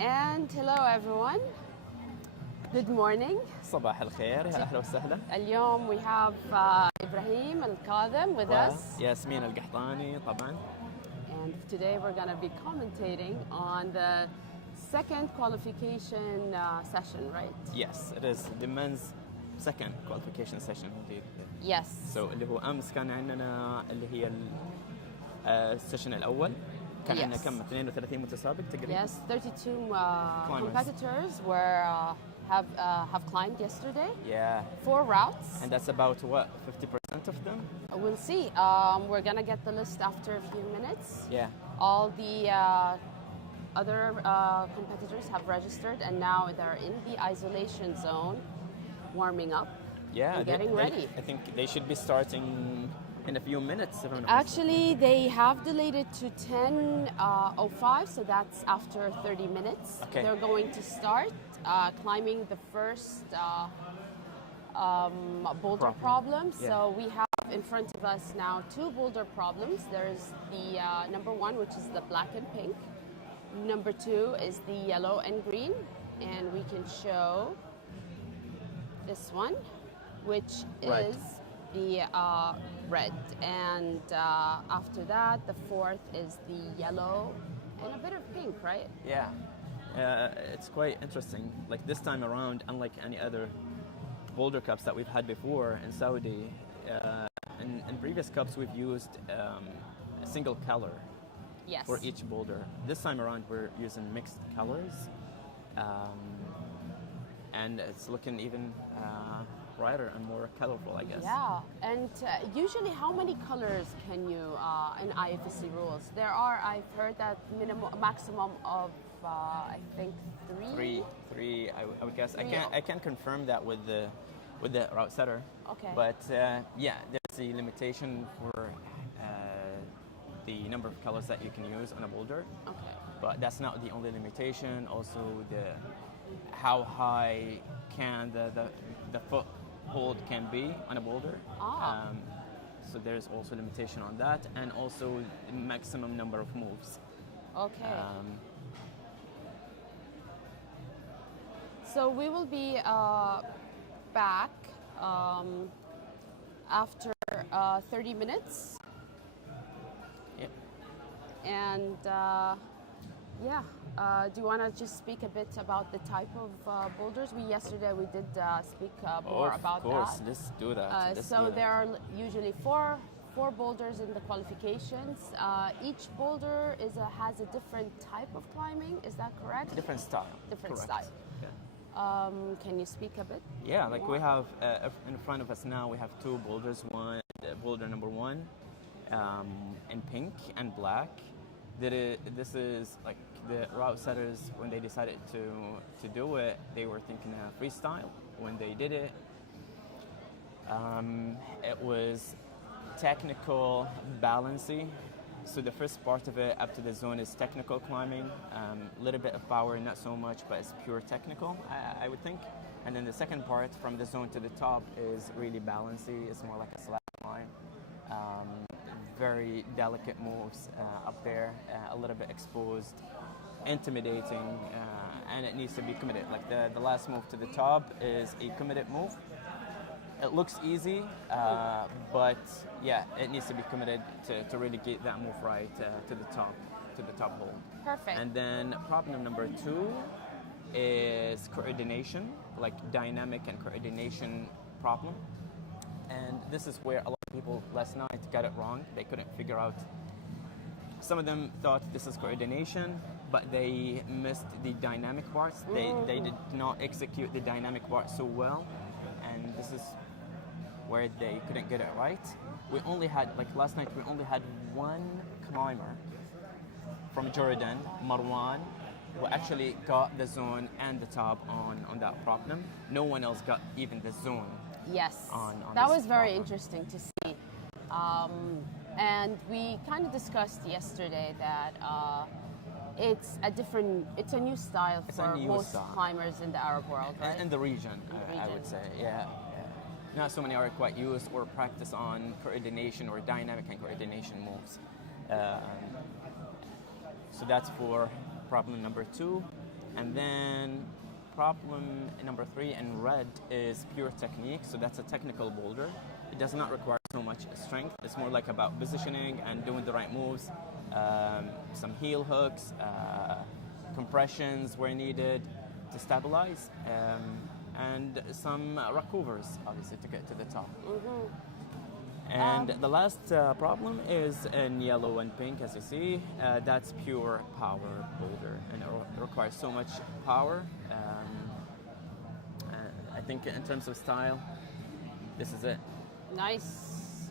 And hello everyone. Good morning. صباح الخير يا أهلا وسهلا. اليوم we have إبراهيم القادم with us. ياسمين القحطاني طبعا. And today we're going to be commentating on the second qualification session, right? Yes, it is the men's second qualification session indeed. Yes. So اللي هو أمس كان عندنا اللي هي السيشن الأول. كان عندنا كم 32 متسابق تقريبا. Yes, 32 competitors have climbed yesterday. Yeah. 4 routes. And that's about what, 50% of them? We'll see. We're gonna get the list after a few minutes. Yeah. All the other competitors have registered, and now they're in the isolation zone, warming up. Yeah. And getting ready. I think they should be starting in a few minutes. Actually, they have delayed it to 10:05, so that's after 30 minutes. Okay. They're going to start climbing the first boulder problem. Yeah. So we have in front of us now 2 boulder problems. There's the number 1, which is the black and pink. Number 2 is the yellow and green. And we can show this one, which is the red. And after that, the 4th is the yellow and a bit of pink, right? Yeah. It's quite interesting. Like this time around, unlike any other boulder cups that we've had before in Saudi, in previous cups we've used a single color for each boulder. This time around we're using mixed colors, and it's looking even brighter and more colorful, I guess. Yeah, and usually how many colors can you, in IFSC rules? There are, I've heard that maximum of, I think, 3? Three, I would guess. I can't confirm that with the route setter. Okay. But yeah, there's a limitation for the number of colors that you can use on a boulder. Okay. But that's not the only limitation. Also, how high can the foothold can be on a boulder. So there's also limitation on that, and also the maximum number of moves. Okay. So we will be back after 30 minutes. Yep. And yeah, do you want to just speak a bit about the type of boulders? Yesterday we did speak more about that. Of course, let's do that. There are usually four boulders in the qualifications. Each boulder has a different type of climbing. Is that correct? Different style. Different correct. style. Yeah. Can you speak a bit? Yeah, like more? we have in front of us now, we have 2 boulders. One, boulder number 1, in pink and black. This is like the route setters, when they decided to do it, they were thinking freestyle. When they did it, it was technical balancing. So the first part of it up to the zone is technical climbing, a little bit of power, not so much, but it's pure technical, I would think. And then the second part from the zone to the top is really balancing. It's more like a slab climb. Very delicate moves up there, a little bit exposed, intimidating, and it needs to be committed. Like the last move to the top is a committed move. It looks easy, but yeah, it needs to be committed to really get that move right to the top hold. Perfect. And then problem number 2 is coordination, like dynamic and coordination problem. And this is where a lot of people last night got it wrong. They couldn't figure out. Some of them thought this is coordination, but they missed the dynamic parts. They did not execute the dynamic part so well. And this is where they couldn't get it right. We only had, like last night, we only had one climber from Jordan, Marwan, who actually got the zone and the top on that problem. No one else got even the zone. Yes, on that this was very problem. interesting to see. And we kind of discussed yesterday that it's a new style It's a for new most style. climbers in the Arab world, right? In the region, In the I region. would say, yeah. Not so many are quite used or practice on coordination or dynamic and coordination moves. So that's for problem number 2. And then problem number 3 in red is pure technique. So that's a technical boulder. It does not require so much strength. It's more like about positioning and doing the right moves. Some heel hooks, compressions where needed to stabilize, and some rockovers, obviously, to get to the top. And the last problem is in yellow and pink, as you see. That's pure power boulder, and it requires so much power. I think in terms of style, this is it. Nice.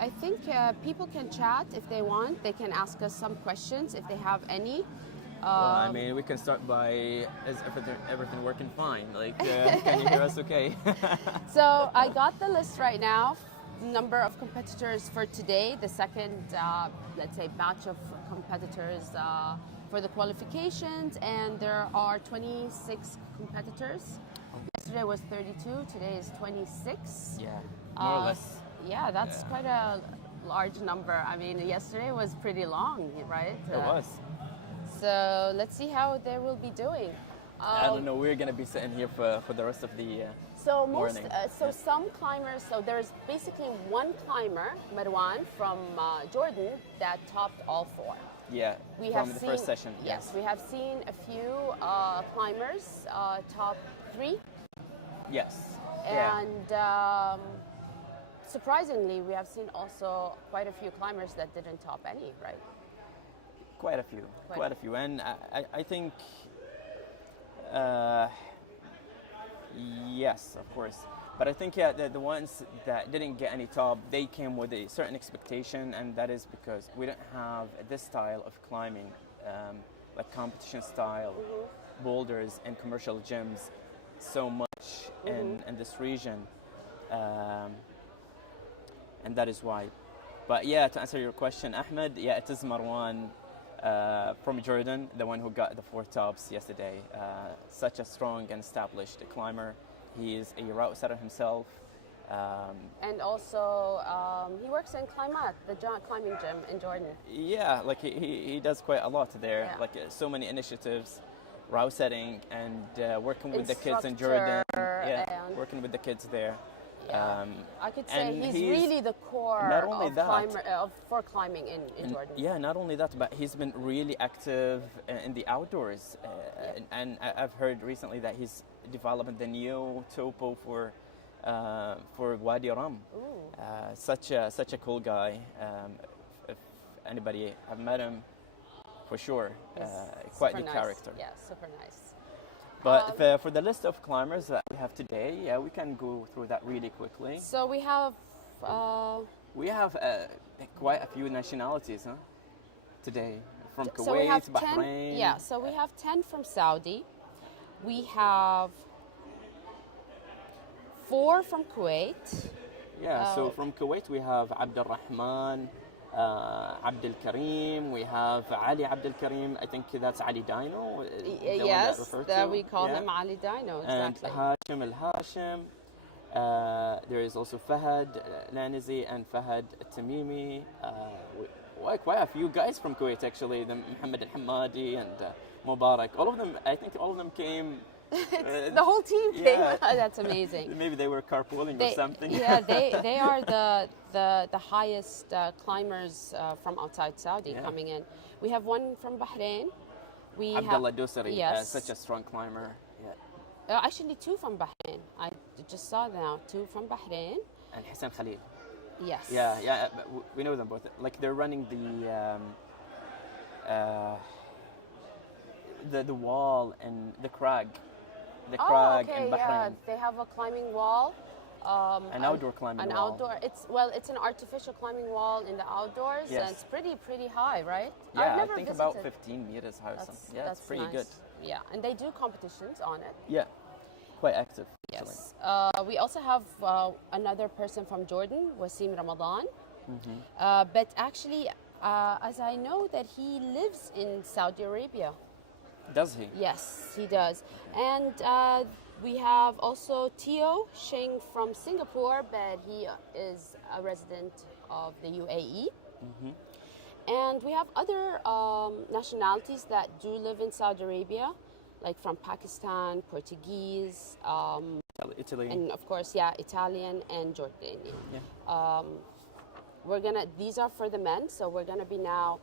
I think people can chat if they want. They can ask us some questions if they have any. Well, I mean, we can start by, is everything working fine? Like, can you hear us okay? So I got the list right now, number of competitors for today, the second, let's say, batch of competitors for the qualifications, and there are 26 competitors. Yesterday was 32, today is 26. Yeah, more or less. Yeah, that's quite a large number. I mean, yesterday was pretty long, right? It was. So let's see how they will be doing. I don't know. We're gonna be sitting here for the rest of the morning. Some climbers. So there's basically one climber, Marwan from Jordan, that topped all 4. Yeah, We from have the seen, first session. Yes, we have seen a few climbers top 3, Yes. Yeah. and surprisingly, we have seen also quite a few climbers that didn't top any, right? Quite a few. Quite a few. And I think, yes, of course. But I think, yeah, the ones that didn't get any top, they came with a certain expectation, and that is because we don't have this style of climbing, like competition style, boulders in commercial gyms so much in this region. And that is why. But yeah, to answer your question, Ahmed, yeah, it is Marwan from Jordan, the one who got the 4 tops yesterday. Such a strong and established climber. He is a route setter himself. And also, he works in Climat, the climbing gym in Jordan. Yeah, like he does quite a lot there. Yeah. Like so many initiatives, route setting, and working with the kids in Jordan. Yeah, working with the kids there. Yeah. I could say and he's really the core not only for climbing in Jordan. Yeah, not only that, but he's been really active in the outdoors. And I've heard recently that he's developing the new topo for Wadi Rum. Such a cool guy. If anybody have met him, for sure, quite the character. Yeah, super nice. But for the list of climbers that we have today, yeah, we can go through that really quickly. So we have quite a few nationalities, huh? Today, from Kuwait, so we have Bahrain. 10, yeah, so we have 10 from Saudi. We have 4 from Kuwait. Yeah, so from Kuwait we have Abdul Rahman, Abdul Karim, we have Ali Abdul Karim, I think that's Ali DYNO. Yes, we call him Ali DYNO, exactly. And Hashim al-Hashim. There is also Fahad Lanizi and Fahad Tamimi. Quite a few guys from Kuwait actually, the Muhammad al-Hamadi and Mubarak. I think all of them came. The whole team came. That's amazing. Maybe they were carpooling or something. Yeah, they are the highest climbers from outside Saudi coming in. We have one from Bahrain. We Abdullah Dosari, yes. Such a strong climber. Actually, 2 from Bahrain. I just saw now 2 from Bahrain. And Hassan Khalil. Yes. Yeah. We know them both. Like they're running the wall and the crag the Oh, crag okay, in yeah. Bahrain. They have a climbing wall. An outdoor climbing an wall. outdoor. It's an artificial climbing wall in the outdoors, Yes. and it's pretty high, right? I've Yeah, I never think visited. about 15 meters high or something. Yeah, it's pretty nice. good. Yeah, and they do competitions on it. Yeah, quite active. Actually. Yes. We also have another person from Jordan, Wasim Ramadan. But actually, as I know that he lives in Saudi Arabia. Does he? Yes, he does. And we have also Tio Shing from Singapore, but he is a resident of the UAE. And we have other nationalities that do live in Saudi Arabia, like from Pakistan, Portuguese, Italy. and of course, yeah, Italian and Jordanian. Yeah. These are for the men, so we're gonna be now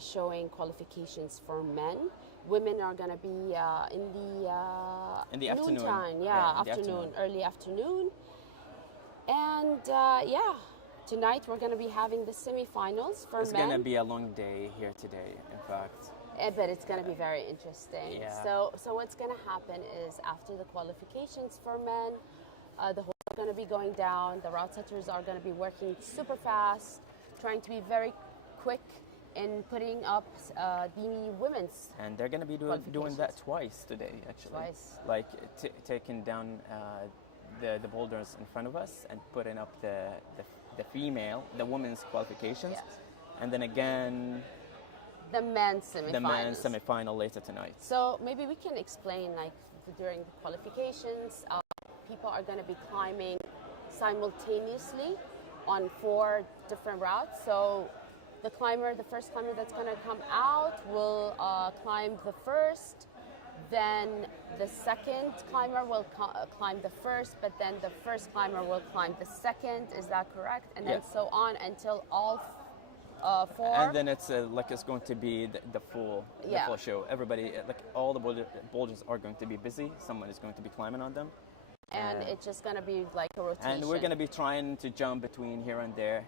showing qualifications for men. Women are gonna be in the afternoon. noontime, early afternoon. And tonight we're gonna be having the semifinals for It's men. gonna be a long day here today, in fact. But it's going to be very interesting. Yeah. So what's going to happen is after the qualifications for men, the whole are going to be going down. The route setters are going to be working super fast, trying to be very quick in putting up the women's. And they're gonna be doing that twice today, actually. Twice. Like taking down the boulders in front of us and putting up the women's qualifications, Yes. and then again The men's semifinals. the men's semifinal later tonight. So maybe we can explain, like during the qualifications, people are going to be climbing simultaneously on 4 different routes. So the first climber that's going to come out will climb the first, then the second climber will climb the first, but then the first climber will climb the second. Is that correct? And then Yeah. so on until all 4. And then it's it's going to be the full show. Everybody, like all the boulders are going to be busy. Someone is going to be climbing on them. And it's just going to be like a rotation. And we're going to be trying to jump between here and there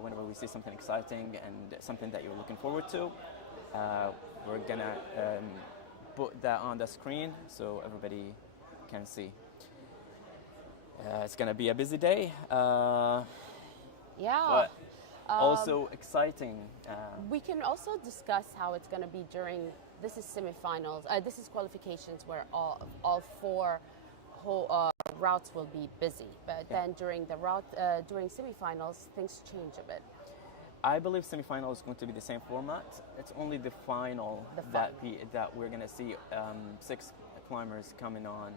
whenever we see something exciting and something that you're looking forward to. We're going to put that on the screen so everybody can see. It's going to be a busy day. But also exciting. We can also discuss how it's going to be during. This is semifinals. This is qualifications where all 4 routes will be busy. But then during during semifinals, things change a bit. I believe semifinal is going to be the same format. It's only the final that we're going to see 6 climbers coming on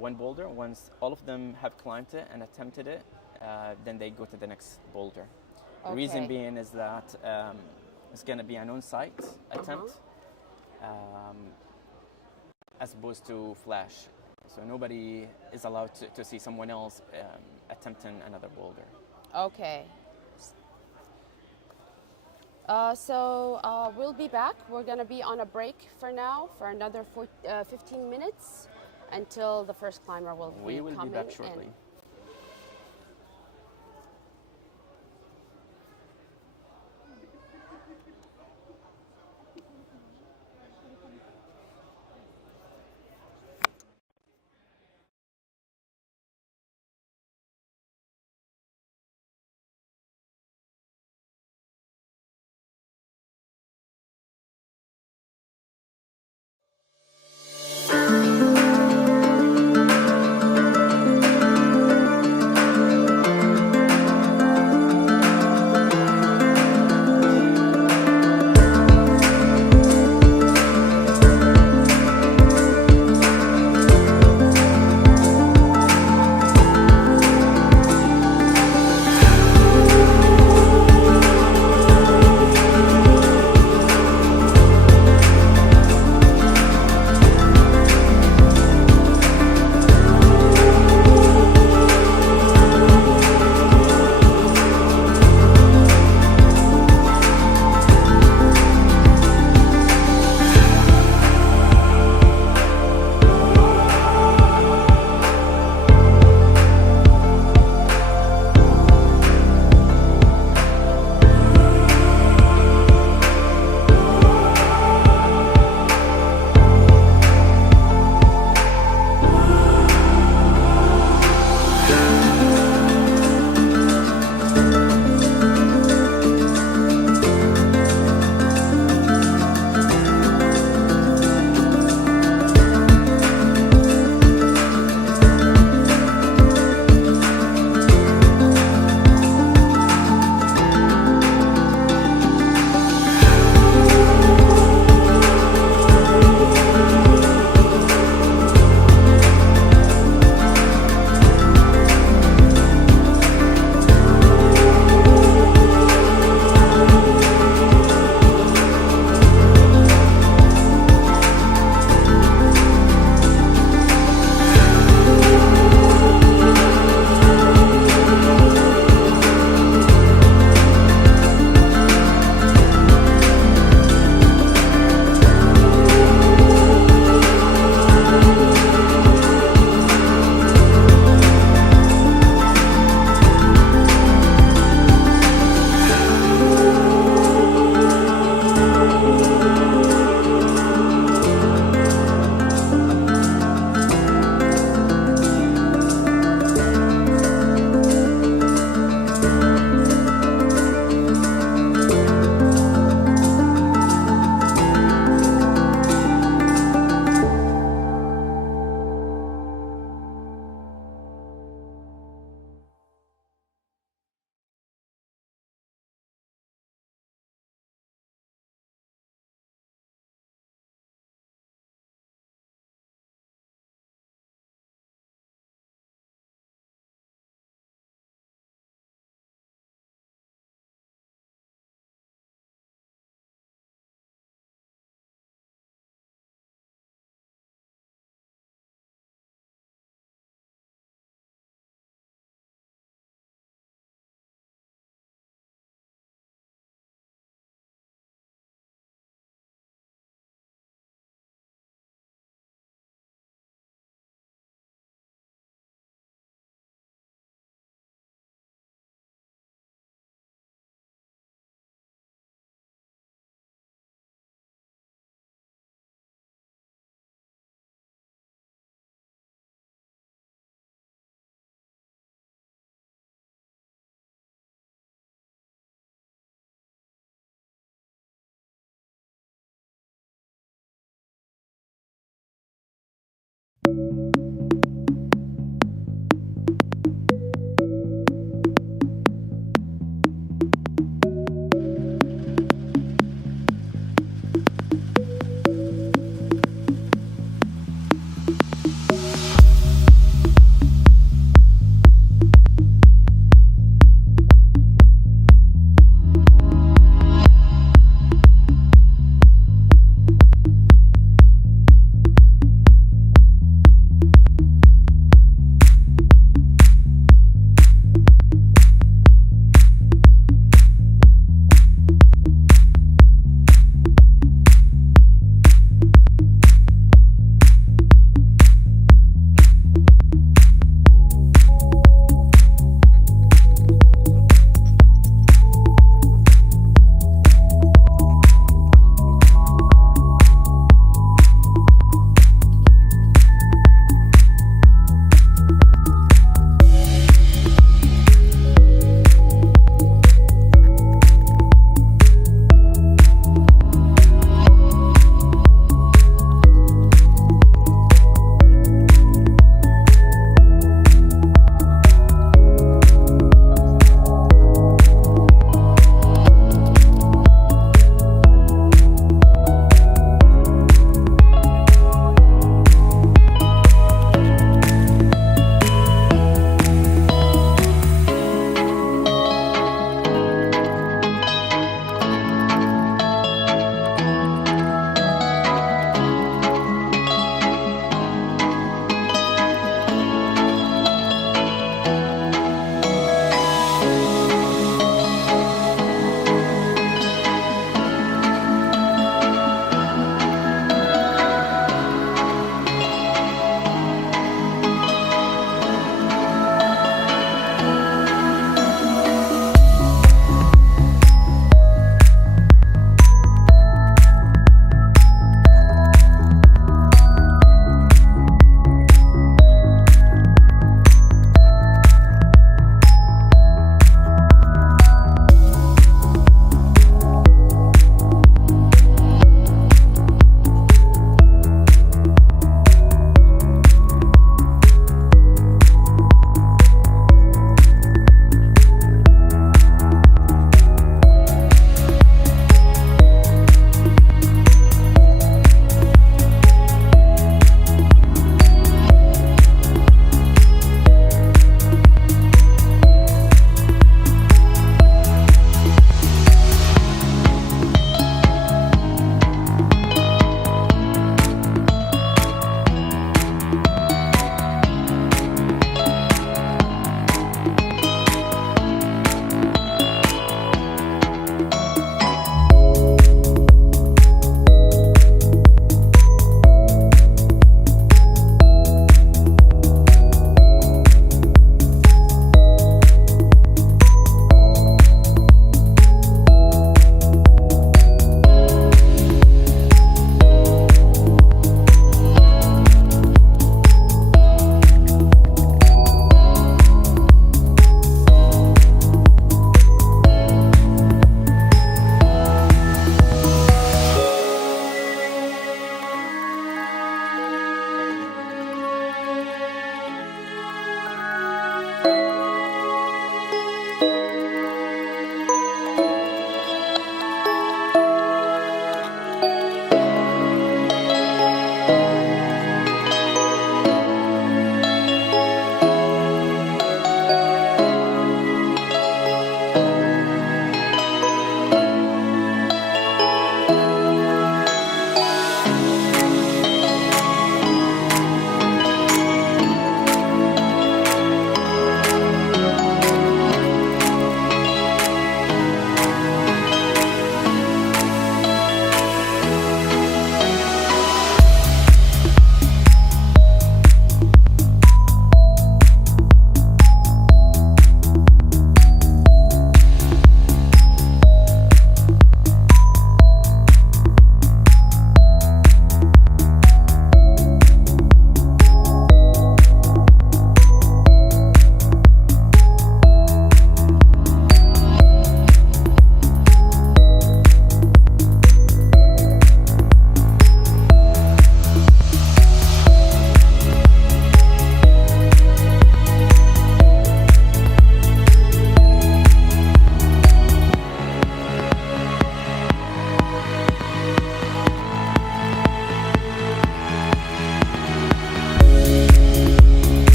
one boulder. Once all of them have climbed it and attempted it, then they go to the next boulder. The reason being is that it's going to be an on-site attempt as opposed to flash. So nobody is allowed to see someone else attempting another boulder. Okay. So we'll be back. We're going to be on a break for now for another 15 minutes until the first climber will be coming. We will be back shortly.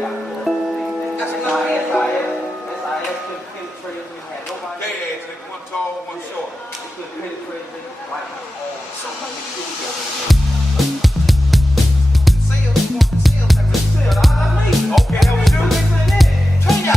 That's enough. SIS could penetrate if we had nobody. They ass, nigga, one tall, one short. It could penetrate niggas like so many sales, you want the sales, that's me. Okay, that was you? Tell ya.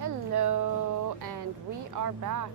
Hello, and we are back.